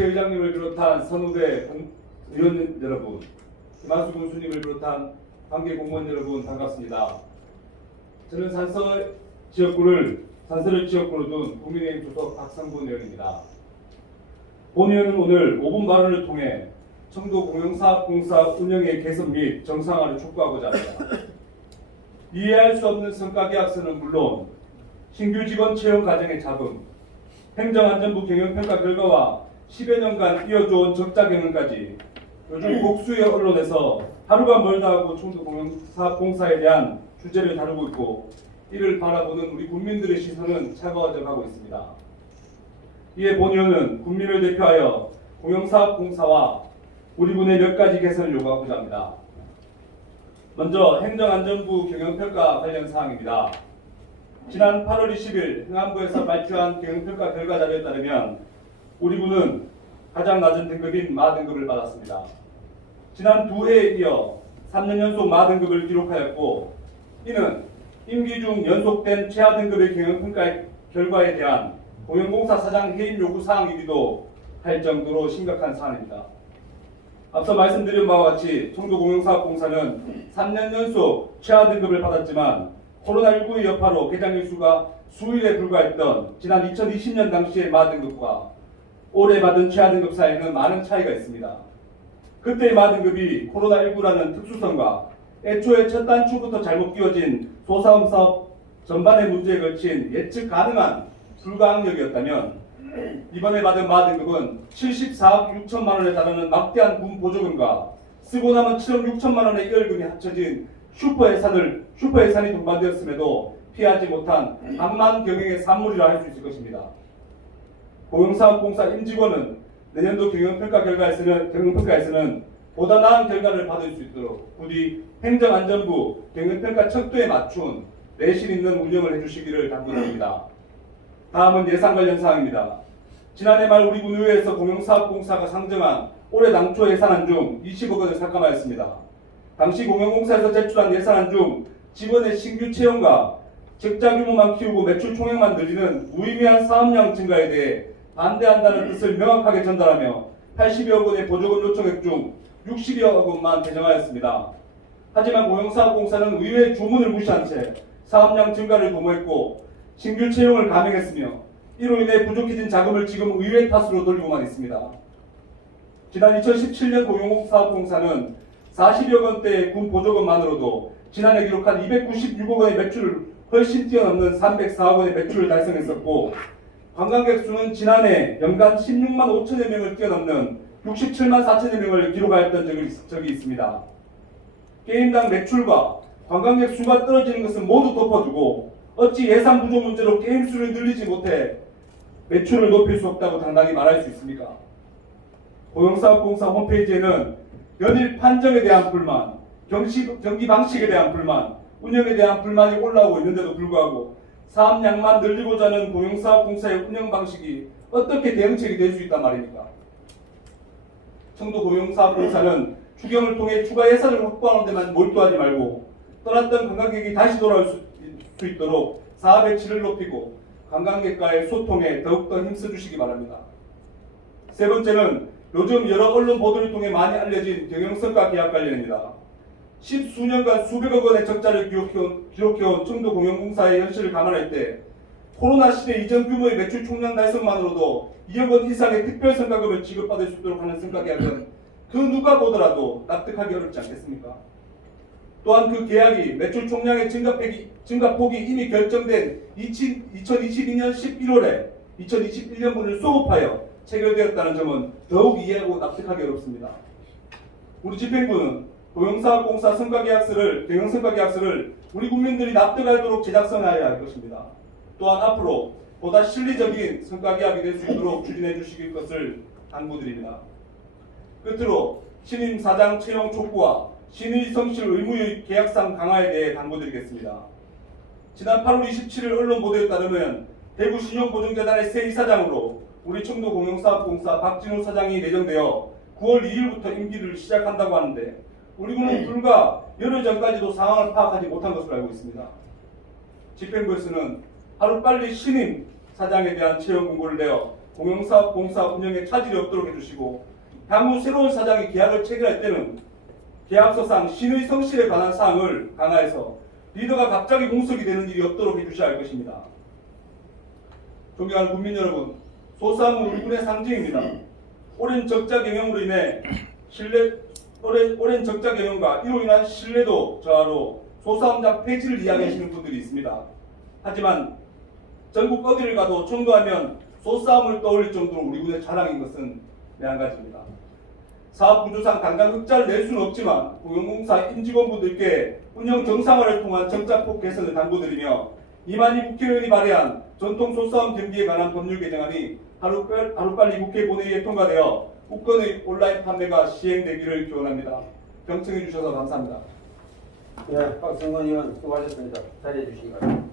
국회의장님을 비롯한 선후배 의원 여러분, 김한수 군수님을 비롯한 관계 공무원 여러분 반갑습니다. 저는 산서를 지역구로 둔 국민의힘 소속 박상분 의원입니다. 본 의원은 오늘 5분 발언을 통해 청도 공영사업공사 운영의 개선 및 정상화를 촉구하고자 합니다. 이해할 수 없는 성과계약서는 물론 신규 직원 채용 과정의 잡음, 행정안전부 경영평가 결과와 10여 년간 이어져온 적자 경영까지 요즘 복수의 언론에서 하루가 멀다 하고 청도 공영사업공사에 대한 주제를 다루고 있고 이를 바라보는 우리 국민들의 시선은 차가워져 가고 있습니다. 이에 본 의원은 국민을 대표하여 공영사업공사와 우리 군의 몇 가지 개선을 요구하고자 합니다. 먼저 행정안전부 경영평가 관련 사항입니다. 지난 8월 20일 행안부에서 발표한 경영평가 결과 자료에 따르면 우리 군은 가장 낮은 등급인 마 등급을 받았습니다. 지난 두 해에 이어 3년 연속 마 등급을 기록하였고 이는 임기 중 연속된 최하 등급의 경영평가 결과에 대한 공영공사 사장 해임 요구 사항이기도 할 정도로 심각한 사안입니다. 앞서 말씀드린 바와 같이 청도공영사업공사는 3년 연속 최하 등급을 받았지만 코로나19의 여파로 개장일 수가 수일에 불과했던 지난 2020년 당시의 마 등급과 올해 받은 최하 등급 사이에는 많은 차이가 있습니다. 그때의 마 등급이 코로나19라는 특수성과 애초에 첫 단추부터 잘못 끼워진 소사업 사업 전반의 문제에 걸친 예측 가능한 불가항력이었다면 이번에 받은 마 등급은 74억 6천만 원에 달하는 막대한 군 보조금과 쓰고 남은 7억 6천만 원의 이월금이 합쳐진 슈퍼예산이 동반되었음에도 피하지 못한 방만 경영의 산물이라 할 수 있을 것입니다. 공영사업공사 임직원은 내년도 경영평가에서는 보다 나은 결과를 받을 수 있도록 부디 행정안전부 경영평가 척도에 맞춘 내실 있는 운영을 해주시기를 당부드립니다. 다음은 예산 관련 사항입니다. 지난해 말 우리 군의회에서 공영사업공사가 상정한 올해 당초 예산안 중 20억 원을 삭감하였습니다. 당시 공영공사에서 제출한 예산안 중 직원의 신규 채용과 적자 규모만 키우고 매출 총액만 늘리는 무의미한 사업량 증가에 대해 반대한다는 뜻을 명확하게 전달하며 80여 원의 보조금 요청액 중 60여 원만 배정하였습니다. 하지만 공영사업공사는 의회 주문을 무시한 채 사업량 증가를 도모했고 신규 채용을 감행했으며 이로 인해 부족해진 자금을 지금 의회 탓으로 돌리고만 있습니다. 지난 2017년 공영사업공사는 40여 원대의 군 보조금만으로도 지난해 기록한 296억 원의 매출을 훨씬 뛰어넘는 304억 원의 매출을 달성했었고 관광객 수는 지난해 연간 16만 5천여 명을 뛰어넘는 67만 4천여 명을 기록하였던 적이 있습니다. 게임당 매출과 관광객 수가 떨어지는 것은 모두 덮어두고 어찌 예산 부족 문제로 게임 수를 늘리지 못해 매출을 높일 수 없다고 당당히 말할 수 있습니까? 공영사업공사 홈페이지에는 연일 판정에 대한 불만, 경기 방식에 대한 불만, 운영에 대한 불만이 올라오고 있는데도 불구하고 사업량만 늘리고자 하는 공영사업공사의 운영 방식이 어떻게 대응책이 될 수 있단 말입니까? 청도 공영사업공사는 추경을 통해 추가 예산을 확보하는 데만 몰두하지 말고 떠났던 관광객이 다시 돌아올 수 있도록 사업의 질을 높이고 관광객과의 소통에 더욱더 힘써주시기 바랍니다. 세 번째는 요즘 여러 언론 보도를 통해 많이 알려진 경영성과 계약 관련입니다. 10수년간 수백억 원의 적자를 기록해온 청도 공영공사의 현실을 감안할 때 코로나 시대 이전 규모의 매출 총량 달성만으로도 2억 원 이상의 특별성과금을 지급받을 수 있도록 하는 성과계약은 그 누가 보더라도 납득하기 어렵지 않겠습니까? 또한 그 계약이 매출 총량의 증가폭이 이미 결정된 2022년 11월에 2021년분을 소급하여 체결되었다는 점은 더욱 이해하고 납득하기 어렵습니다. 우리 집행부는 공영사업공사 경영성과계약서를 우리 국민들이 납득하도록 제작성하여야 할 것입니다. 또한 앞으로 보다 실리적인 성과계약이 될 수 있도록 추진해 주실 것을 당부드립니다. 끝으로 신임 사장 채용 촉구와 신의 성실 의무의 계약상 강화에 대해 당부드리겠습니다. 지난 8월 27일 언론 보도에 따르면 대구 신용보증재단의 새 이사장으로 우리 청도 공영사업공사 박진우 사장이 내정되어 9월 2일부터 임기를 시작한다고 하는데 우리 군은 불과 열흘 전까지도 상황을 파악하지 못한 것으로 알고 있습니다. 집행부에서는 하루빨리 신임 사장에 대한 채용 공고를 내어 공영사업 공사 운영에 차질이 없도록 해주시고 향후 새로운 사장이 계약을 체결할 때는 계약서상 신의 성실에 관한 사항을 강화해서 리더가 갑자기 공석이 되는 일이 없도록 해주셔야 할 것입니다. 존경하는 국민 여러분, 소싸움은 우리 군의 상징입니다. 오랜 적자 경영으로 인해 오랜 적자 경영과 이로 인한 신뢰도 저하로 소싸움장 폐지를 이야기하시는 분들이 있습니다. 하지만 전국 어디를 가도 청도하면 소싸움을 떠올릴 정도로 우리 군의 자랑인 것은 한 가지입니다. 사업 구조상 당장 흑자를 낼 수는 없지만 공영공사 임직원분들께 운영 정상화를 통한 정착폭 개선을 당부드리며 이만희 국회의원이 발의한 전통 소싸움 경기에 관한 법률 개정안이 하루빨리 국회 본회의에 통과되어 국권의 온라인 판매가 시행되기를 기원합니다. 경청해 주셔서 감사합니다. 네, 박성건 의원 수고하셨습니다. 자리해 주시기 바랍니다.